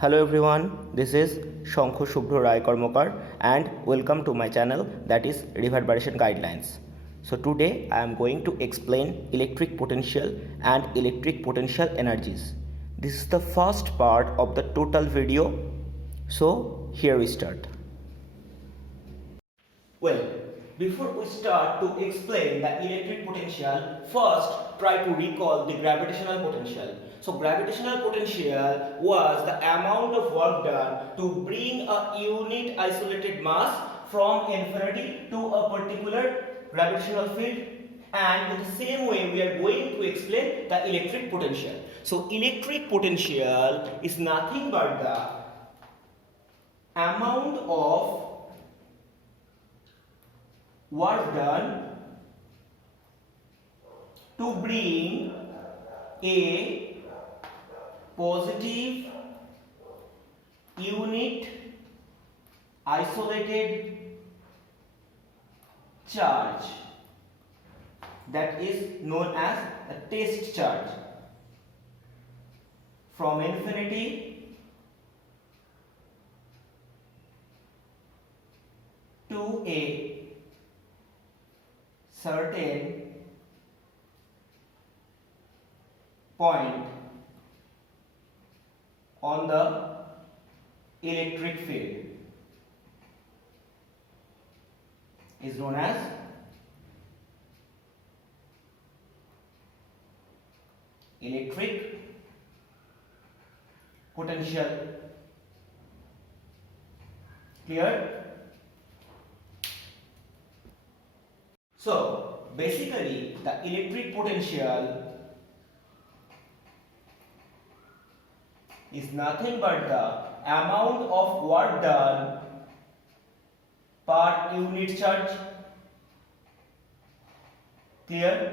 Hello everyone, this is Shankhu Shubhro Rai Karmakar and welcome to my channel, that is Reverberation Guidelines. So today I am going to explain electric potential and electric potential energies. This is the first part of the total video. So here we start. Well, before we start to explain the electric potential, first try to recall the gravitational potential. So gravitational potential was the amount of work done to bring a unit isolated mass from infinity to a particular gravitational field, and in the same way we are going to explain the electric potential. So electric potential is nothing but the amount of work done to bring a positive unit isolated charge, that is known as a test charge, from infinity to a certain point on the electric field is known as electric potential. Clear? So basically the electric potential is nothing but the amount of work done per unit charge. Clear?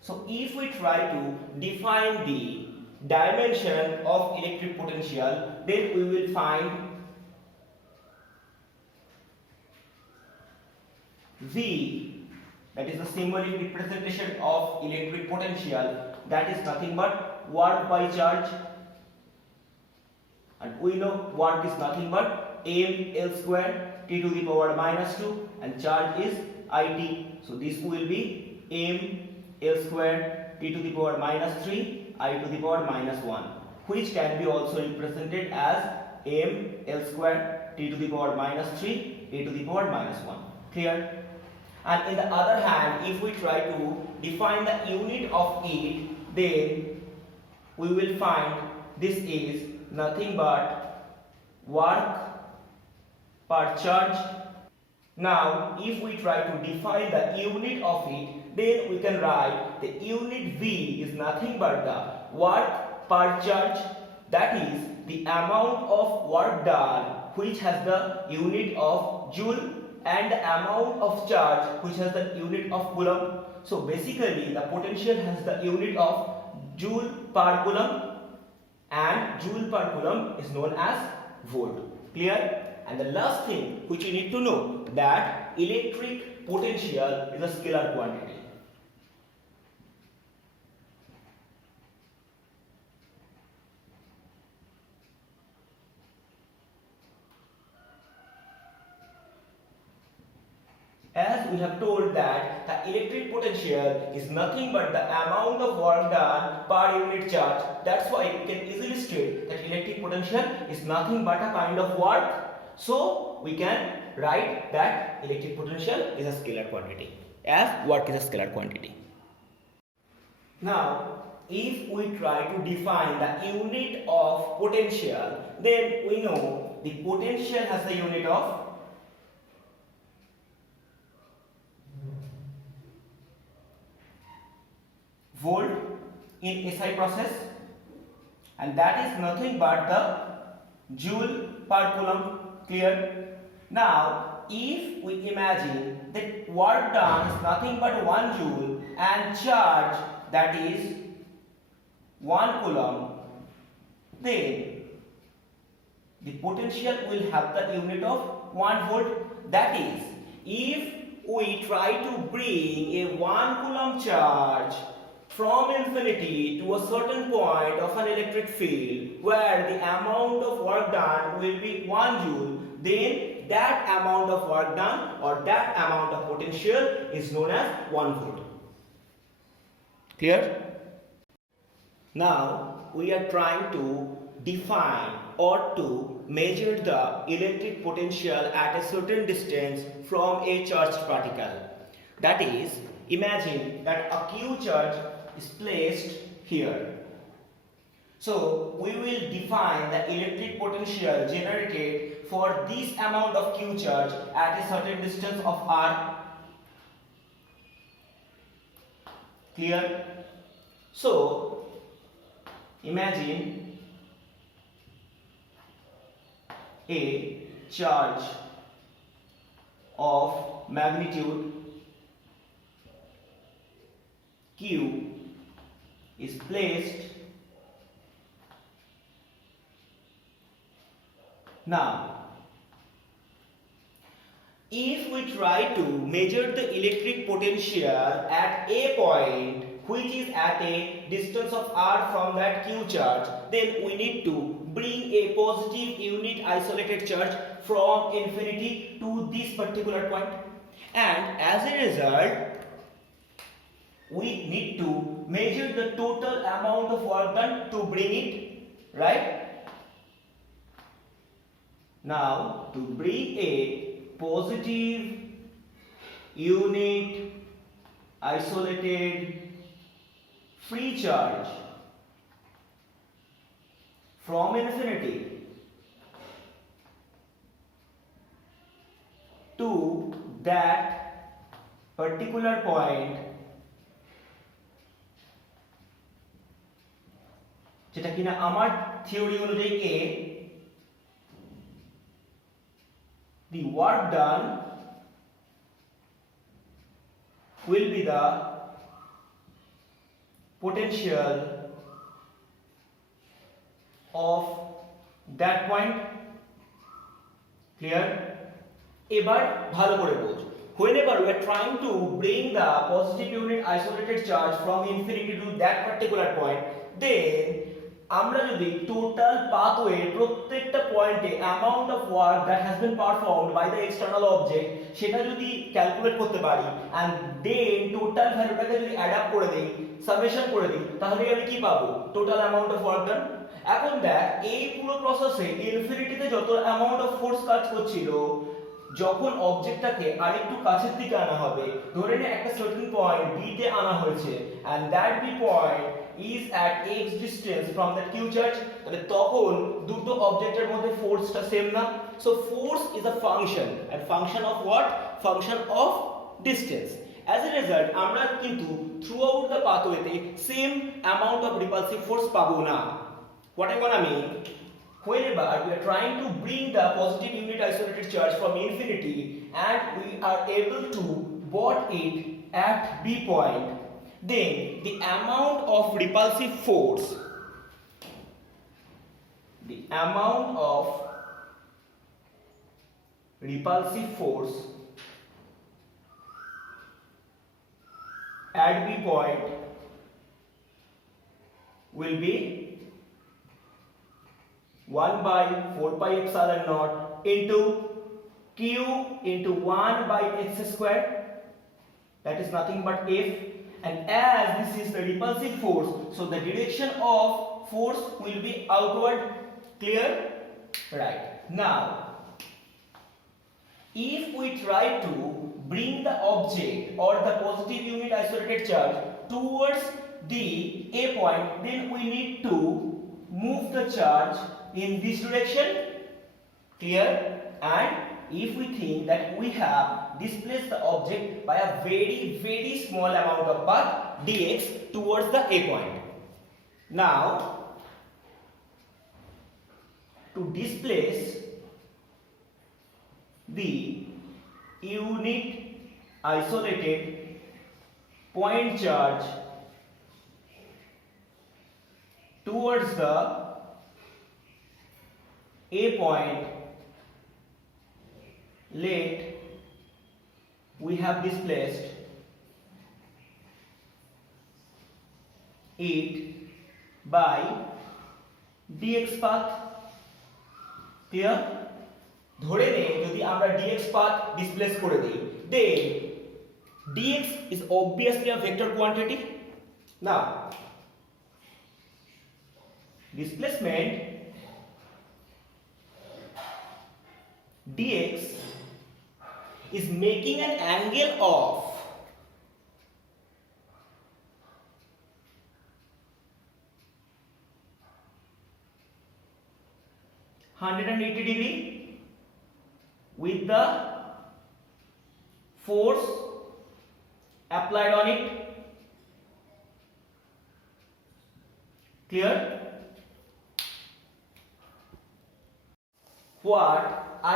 So if we try to define the dimension of electric potential, then we will find V, that is the symbolic representation of electric potential, that is nothing but work by charge, and we know work is nothing but ml square t to the power minus 2 and charge is it. So this will be ml square t to the power minus 3 I to the power minus 1, which can be also represented as ml square t to the power minus 3 a to the power minus 1. Clear? And in the other hand, if we try to define the unit of it, then we will find this is nothing but work per charge. Now if we try to define the unit of it, then we can write the unit V is nothing but the work per charge, that is the amount of work done which has the unit of joule and the amount of charge which has the unit of coulomb. So basically the potential has the unit of joule per coulomb, and joule per coulomb is known as volt. Clear? And the last thing which you need to know, that electric potential is a scalar quantity. As we have told that the electric potential is nothing but the amount of work done per unit charge, that's why we can easily state that electric potential is nothing but a kind of work. So we can write that electric potential is a scalar quantity, as work is a scalar quantity. Now if we try to define the unit of potential, then we know the potential has the unit of volt in SI process, and that is nothing but the joule per coulomb. Clear? Now if we imagine that work done is nothing but 1 joule and charge that is 1 coulomb, then the potential will have the unit of 1 volt. That is, if we try to bring a 1 coulomb charge from infinity to a certain point of an electric field where the amount of work done will be 1 joule, then that amount of work done or that amount of potential is known as 1 volt. Clear? Now we are trying to define or to measure the electric potential at a certain distance from a charged particle. That is, imagine that a Q charge is placed here. So we will define the electric potential generated for this amount of Q charge at a certain distance of R. Clear? So imagine a charge of magnitude Q is placed. Now, if we try to measure the electric potential at a point which is at a distance of r from that Q charge, then we need to bring a positive unit isolated charge from infinity to this particular point, and as a result we need to measure the total amount of work done to bring it, right? Now, to bring a positive unit isolated free charge from infinity to that particular point, যেটা কিনা আমার theory অনুযায়ী A, the work done will be the potential of that point. Clear? এবার ভালো করে বোঝো, whenever we are trying to bring the positive unit isolated charge from infinity to that particular point, then আমরা যদি total pathway প্রত্যেকটা পয়েন্টে amount of work that has been performed by the external object সেটা যদি calculate করতে পারি and then total ভ্যালুটাকে যদি add up করে দেই, সামেশন করে দিই, তাহলে আমি কি পাবো? Total amount of work done. এখন দেখ এই পুরো প্রসেসে ইনফিনিটিতে যত অ্যামাউন্ট অফ ফোর্স কাজ করছিল, যখন অবজেক্টটাকে আরেকটু কাছের দিকে আনা হবে, ধরে নে একটা সার্টেন পয়েন্ট বি তে আনা হয়েছে and that B point is at x distance from the Q charge, তাহলে তখন দুটো অবজেক্টের মধ্যে ফোর্সটা সেম না। So force is a function, and function of what? Function of distance. As a result আমরা কিন্তু throughout the pathway তে same amount of repulsive force পাবো না। What I gonna mean? Whenever we are trying to bring the positive unit isolated charge from infinity and we are able to brought it at B point, then the amount of repulsive force at B point will be 1 by 4 pi epsilon naught into Q into 1 by x square, that is nothing but F. And as this is the repulsive force, so the direction of force will be outward. Clear? Right. Now, if we try to bring the object or the positive unit isolated charge towards the A point, then we need to move the charge in this direction. Clear? And if we think that we have displaced the object by a very small amount of path dx towards the A point. Now, to displace the unit isolated point charge towards the A point, let we have displaced 8 by dx path. Clear? ধরে নে যদি আমরা dx path displace করে দেই, then dx is obviously a vector quantity. Now displacement dx is making an angle of 180 degree with the force applied on it. Clear? What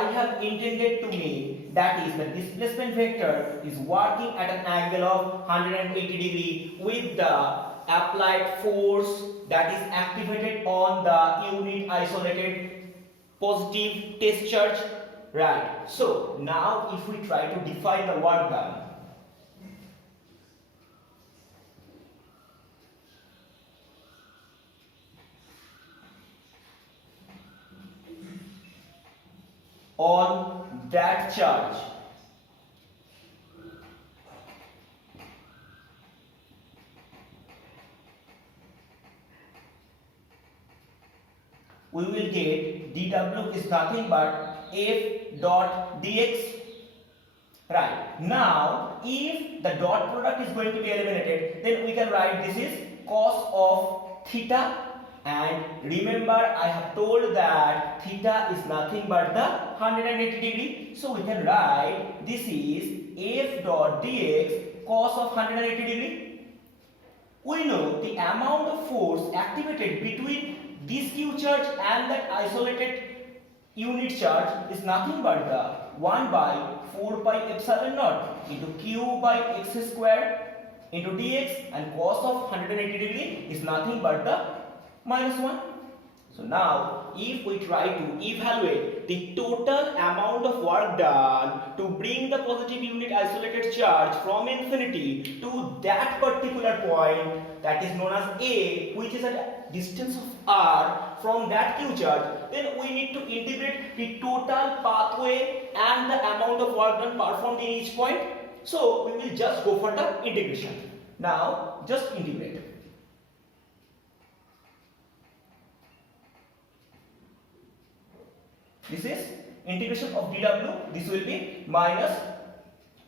I have intended to mean, that is the displacement vector is working at an angle of 180 degree with the applied force that is activated on the unit isolated positive test charge, right? So now if we try to define the work done, on that charge, we will get dw is nothing but f dot dx. Right, now if the dot product is going to be eliminated, then we can write this is cos of theta, and remember I have told that theta is nothing but the 180 degree, so we can write this is f dot dx cos of 180 degree. We know the amount of force activated between this q charge and that isolated unit charge is nothing but the 1 by 4 pi epsilon naught into q by x square into dx, and cos of 180 degree is nothing but the -1. So now if we try to evaluate the total amount of work done to bring the positive unit isolated charge from infinity to that particular point that is known as A, which is at a distance of r from that q charge, then we need to integrate the total pathway and the amount of work done performed in each point. So we will just go for the integration. Now just integrate. This is integration of dw. This will be minus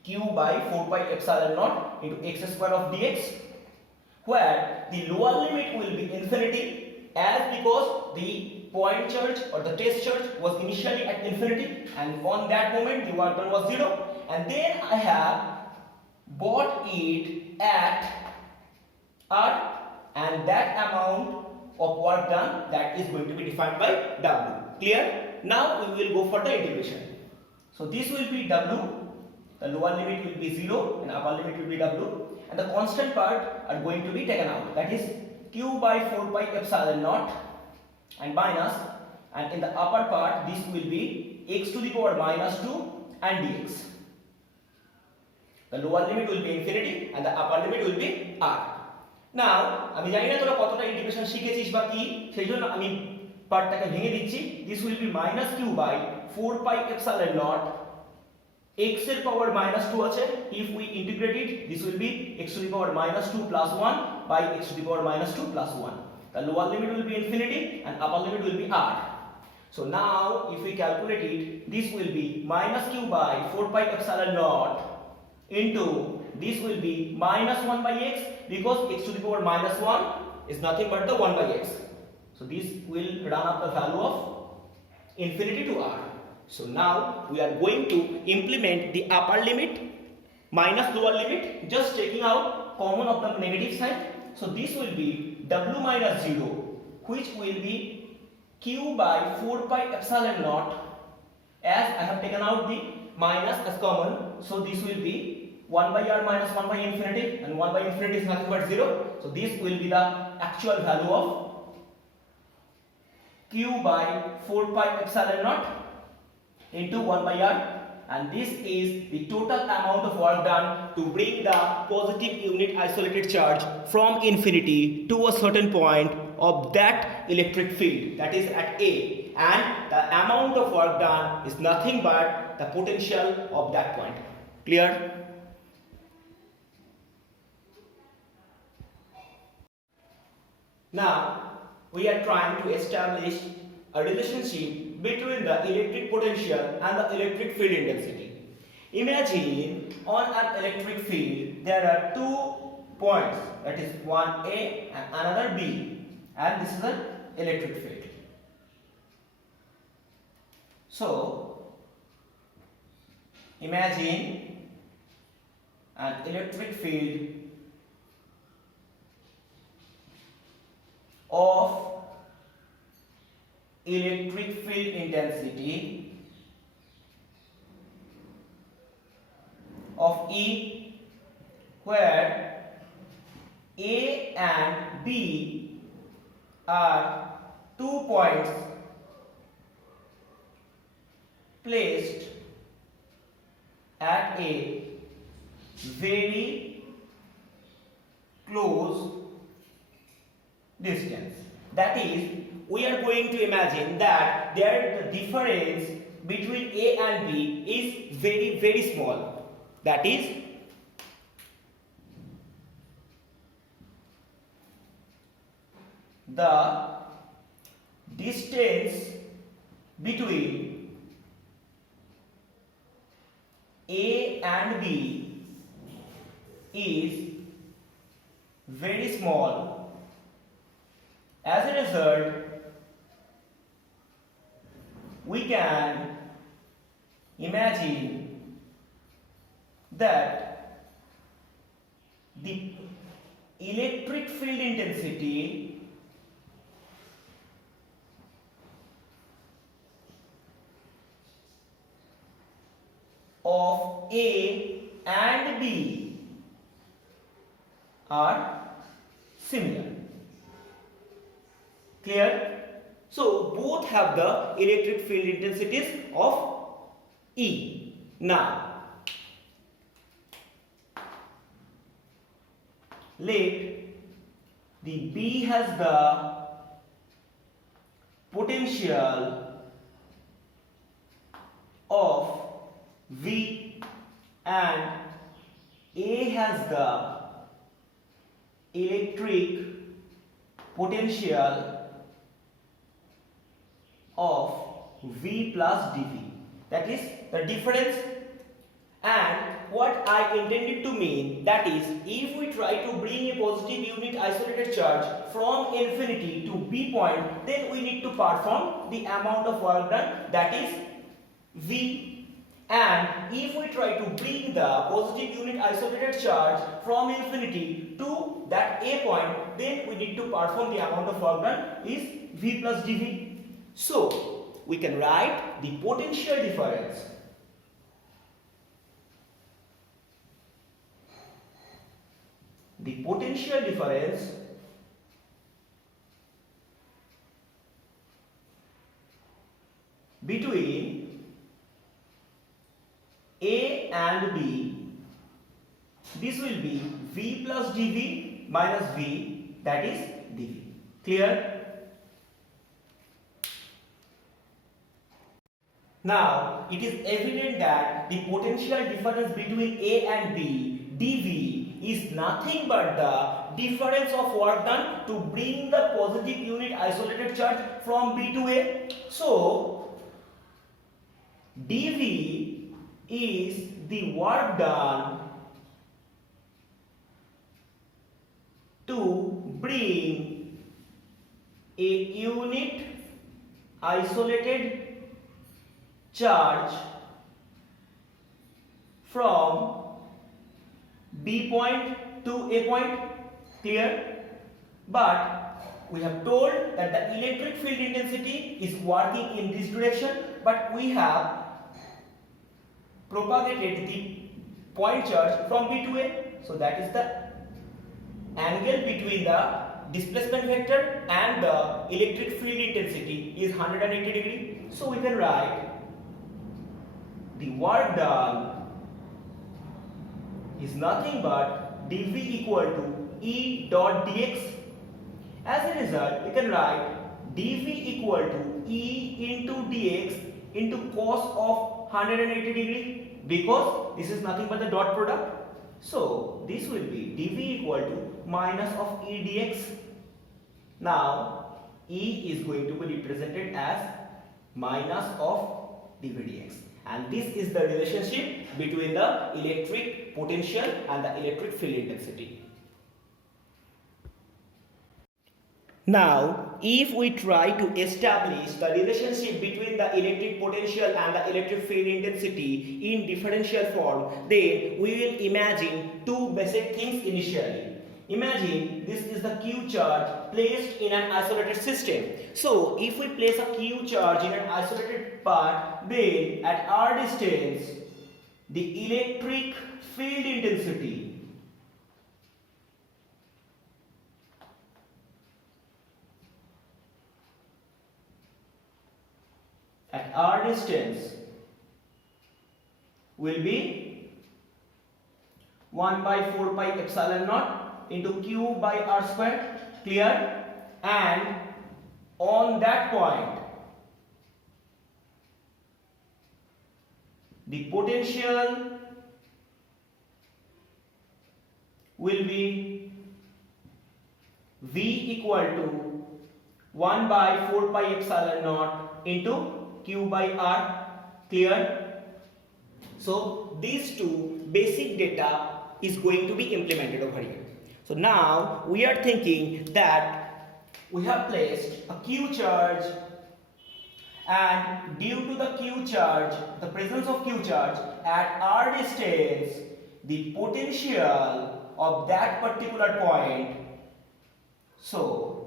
q by 4 pi epsilon naught into x square of dx, where the lower limit will be infinity, as because the point charge or the test charge was initially at infinity, and on that moment the work done was 0, and then I have brought it at r, and that amount of work done, that is going to be defined by w. Clear? Now we will go for the integration. So this will be w, the lower limit will be 0 and upper limit will be w, and the constant part are going to be taken out, that is q by 4 pi epsilon naught and minus, and in the upper part this will be x to the power minus 2 and dx. The lower limit will be infinity and the upper limit will be r. Now আমি জানি না তোরা কতটা integration শিখেছিস বা কি, সেইজন্য আমি পার্টটাকে ভেঙে দিচ্ছি. This will be minus q by 4 pi epsilon naught, x এর পাওয়ার -2 আছে, if we integrate it this will be x to the power -2 plus 1 by x to the power -2 plus 1. The lower limit will be infinity and upper limit will be r. So now if we calculate it, this will be minus q by 4 pi epsilon naught into this will be -1 by x, because x to the power -1 is nothing but the 1 by x. So this will run up the value of infinity to r. So now we are going to implement the upper limit minus lower limit, just taking out common of the negative sign. So this will be w minus 0, which will be q by 4 pi epsilon naught, as I have taken out the minus as common. So this will be 1 by r minus 1 by infinity, and 1 by infinity is nothing but 0. So this will be the actual value of q by 4 pi epsilon naught into 1 by r, and this is the total amount of work done to bring the positive unit isolated charge from infinity to a certain point of that electric field, that is at A, and the amount of work done is nothing but the potential of that point. Clear? Now we are trying to establish a relationship between the electric potential and the electric field intensity. Imagine on an electric field there are two points, that is one A and another B, and this is an electric field. So imagine an electric field of electric field intensity of E, where A and B are 2 points placed at a very close distance. That is, we are going to imagine that the difference between A and B is very, very small. That is, the distance between A and B is very small. As a result, we can imagine that the electric field intensity of A and B are similar. Clear? So both have the electric field intensities of E. Now let the B has the potential of V and A has the electric potential of V plus dV. That is the difference. And what I intended to mean, that is, if we try to bring a positive unit isolated charge from infinity to B point, then we need to perform the amount of work done, that is V. And if we try to bring the positive unit isolated charge from infinity to that A point, then we need to perform the amount of work done is V plus dV. So we can write the potential difference. The potential difference between A and B, this will be V plus dV minus V, that is dV. Clear? Now it is evident that the potential difference between A and B, dV, is nothing but the difference of work done to bring the positive unit isolated charge from B to A. So dV is the work done to bring a unit isolated charge from B point to A point. Clear? But we have told that the electric field intensity is working in this direction, but we have propagated the point charge from B to A. So that is the angle between the displacement vector and the electric field intensity is 180 degree. So we can write the work done is nothing but dV equal to E dot dx. As a result, we can write dV equal to E into dx into cos of 180 degree, because this is nothing but the dot product. So this will be dV equal to minus of E dx. Now E is going to be represented as minus of dV dx, and this is the relationship between the electric potential and the electric field intensity. Now, if we try to establish the relationship between the electric potential and the electric field intensity in differential form, then we will imagine two basic things initially. Imagine this is the Q charge placed in an isolated system. So, if we place a Q charge in an isolated part, then at r distance, the electric field intensity at r distance will be 1 by 4 pi epsilon naught into Q by r square. Clear? And on that point, the potential will be V equal to 1 by 4 pi epsilon naught into Q by r. Clear? So these two basic data is going to be implemented over here. So now we are thinking that we have placed a Q charge, and due to the Q charge, the presence of Q charge at r distance, the potential of that particular point, so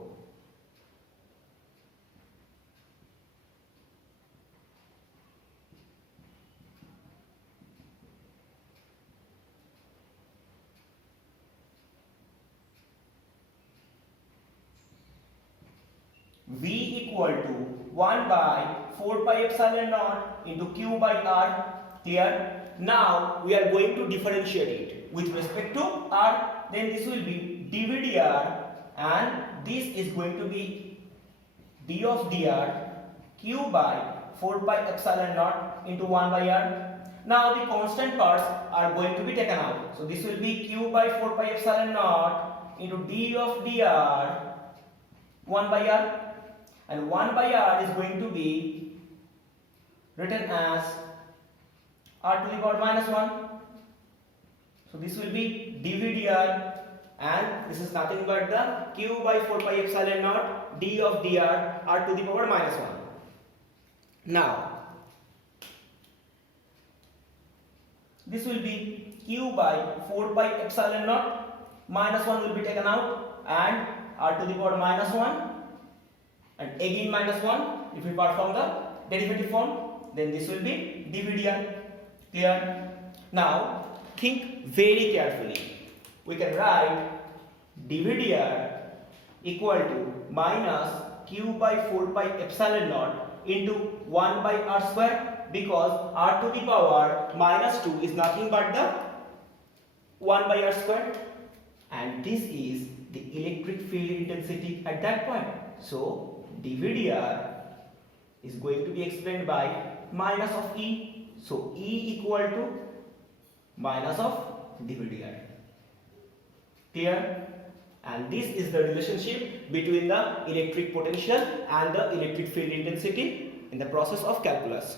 V equal to 1 by 4 pi epsilon naught into Q by r. Clear? Now we are going to differentiate it with respect to r. Then this will be dV dr, and this is going to be d of dr Q by 4 pi epsilon naught into 1 by r. Now the constant parts are going to be taken out. So this will be Q by 4 pi epsilon naught into d of dr 1 by r. And 1 by r is going to be written as r to the power minus 1. So this will be dV dr, and this is nothing but the Q by 4 pi epsilon naught d of dr r to the power minus 1. Now this will be Q by 4 pi epsilon naught, minus 1 will be taken out, and r to the power minus 1, and again minus 1 if we perform the derivative form, then this will be dV dr. Clear? Now think very carefully. We can write dV dr equal to minus Q by 4 pi epsilon naught into 1 by r square, because r to the power minus 2 is nothing but the 1 by r square, and this is the electric field intensity at that point. So dV dr is going to be explained by minus of E. So E equal to minus of dV dr. Clear? And this is the relationship between the electric potential and the electric field intensity in the process of calculus.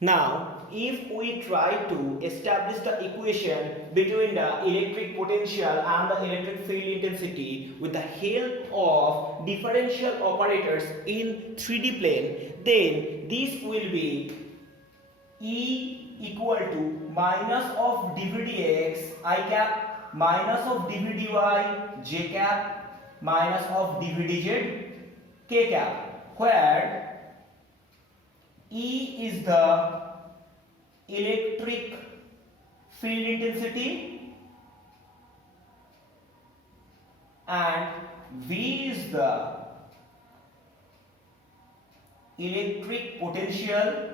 Now, if we try to establish the equation between the electric potential and the electric field intensity with the help of differential operators in 3D plane, then this will be E equal to minus of dV dx I cap minus of dV dy j cap minus of dV dz k cap, where E is the electric field intensity and V is the electric potential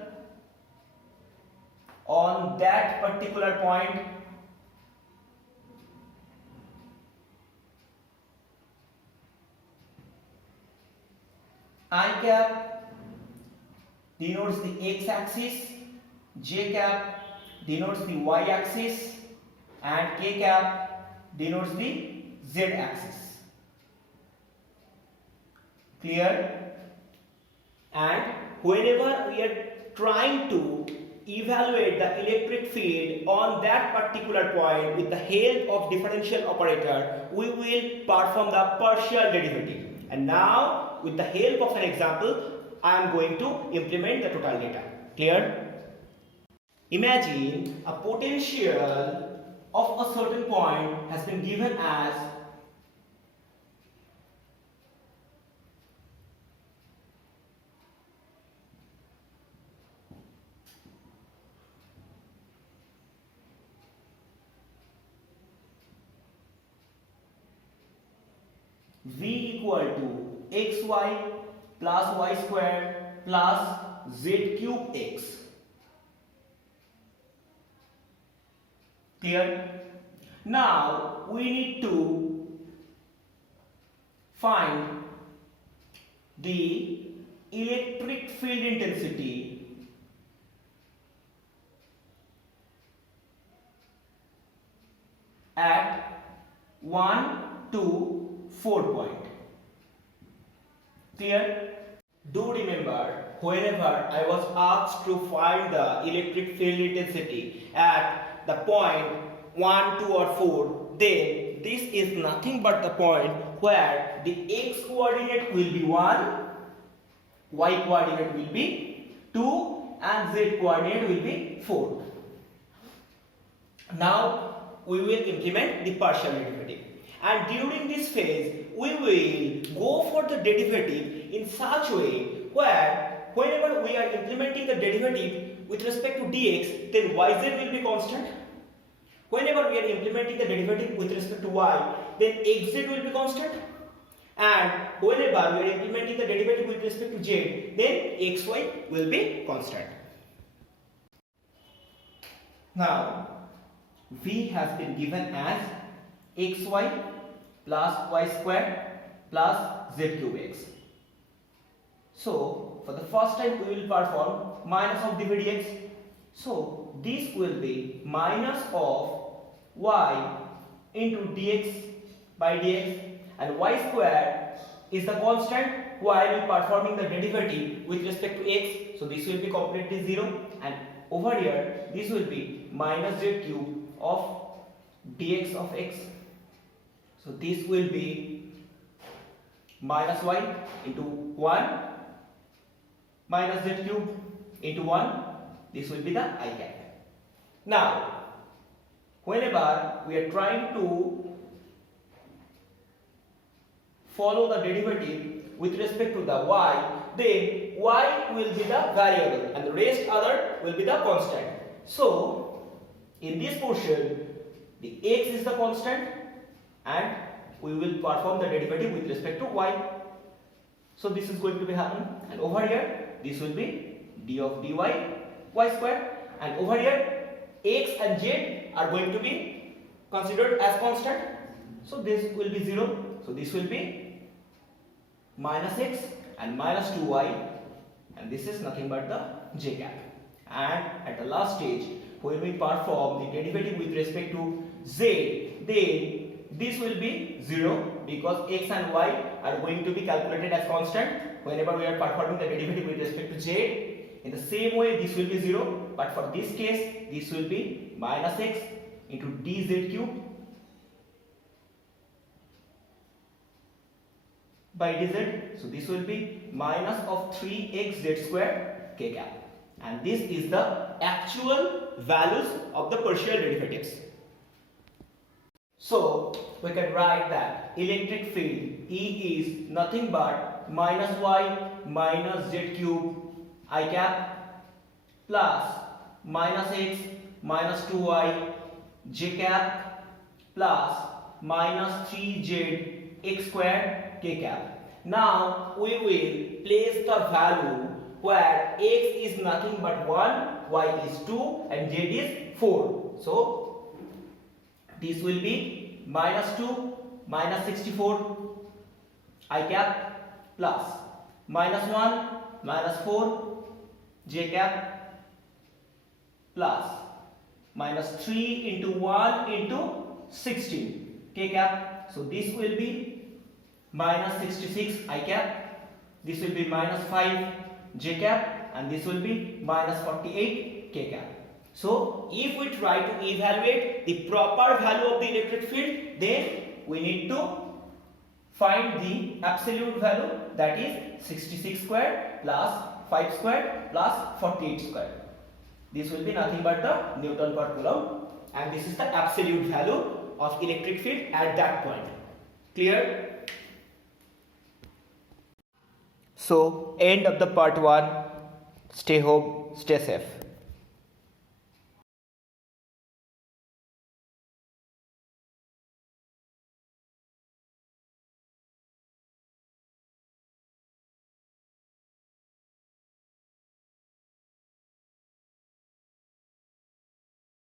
on that particular point I cap denotes the x-axis, j cap denotes the y-axis, and k cap denotes the z-axis. Clear? And whenever we are trying to evaluate the electric field on that particular point with the help of differential operator, we will perform the partial derivative. And now, with the help of an example, I am going to implement the total data. Clear? Imagine a potential of a certain point has been given as V equal to xy plus y square plus z cube x. Clear? Now we need to find the electric field intensity at 1, 2, 4 point. Clear? Do remember, whenever I was asked to find the electric field intensity at the point 1, 2 or 4, then this is nothing but the point where the x coordinate will be 1, y coordinate will be 2 and z coordinate will be 4. Now we will implement the partial derivative. And during this phase, we will go for the derivative in such a way where whenever we are implementing the derivative with respect to dx, then yz will be constant. Whenever we are implementing the derivative with respect to y, then xz will be constant. And whenever we are implementing the derivative with respect to z, then xy will be constant. Now, v has been given as xy plus y square plus z cube x. So, for the first time we will perform minus of dv dx. So, this will be minus of y into dx by dx, and y square is the constant while we performing the derivative with respect to x. So, this will be completely 0, and over here this will be minus z cube of dx of x. So this will be minus y into 1 minus z cube into 1. This will be the I cap. Now, whenever we are trying to follow the derivative with respect to the y, then y will be the variable and the rest other will be the constant. So, in this portion, the x is the constant and we will perform the derivative with respect to y. So this is going to be happen, and over here this will be d of dy y square, and over here x and z are going to be considered as constant. So this will be 0. So this will be minus x and minus 2y, and this is nothing but the j cap. And at the last stage, when we perform the derivative with respect to z, then this will be 0 because x and y are going to be calculated as constant whenever we are performing the derivative with respect to z. In the same way, this will be 0, but for this case, this will be minus x into dz cube by dz. So this will be minus of 3xz square k cap. And this is the actual values of the partial derivatives. So we can write that electric field E is nothing but minus y minus z cube I cap plus minus x minus 2y j cap plus minus 3z x square k cap. Now we will place the value where x is nothing but 1, y is 2 and z is 4. So this will be minus 2 minus 64 I cap plus minus 1 minus 4 j cap plus minus 3 into 1 into 16 k cap. So this will be minus 66 I cap, this will be minus 5 j cap and this will be minus 48 k cap. So if we try to evaluate the proper value of the electric field, then we need to find the absolute value, that is 66 square plus 5 square plus 48 square. This will be nothing but the Newton per Coulomb, and this is the absolute value of electric field at that point. Clear? So end of the part 1. Stay home, stay safe.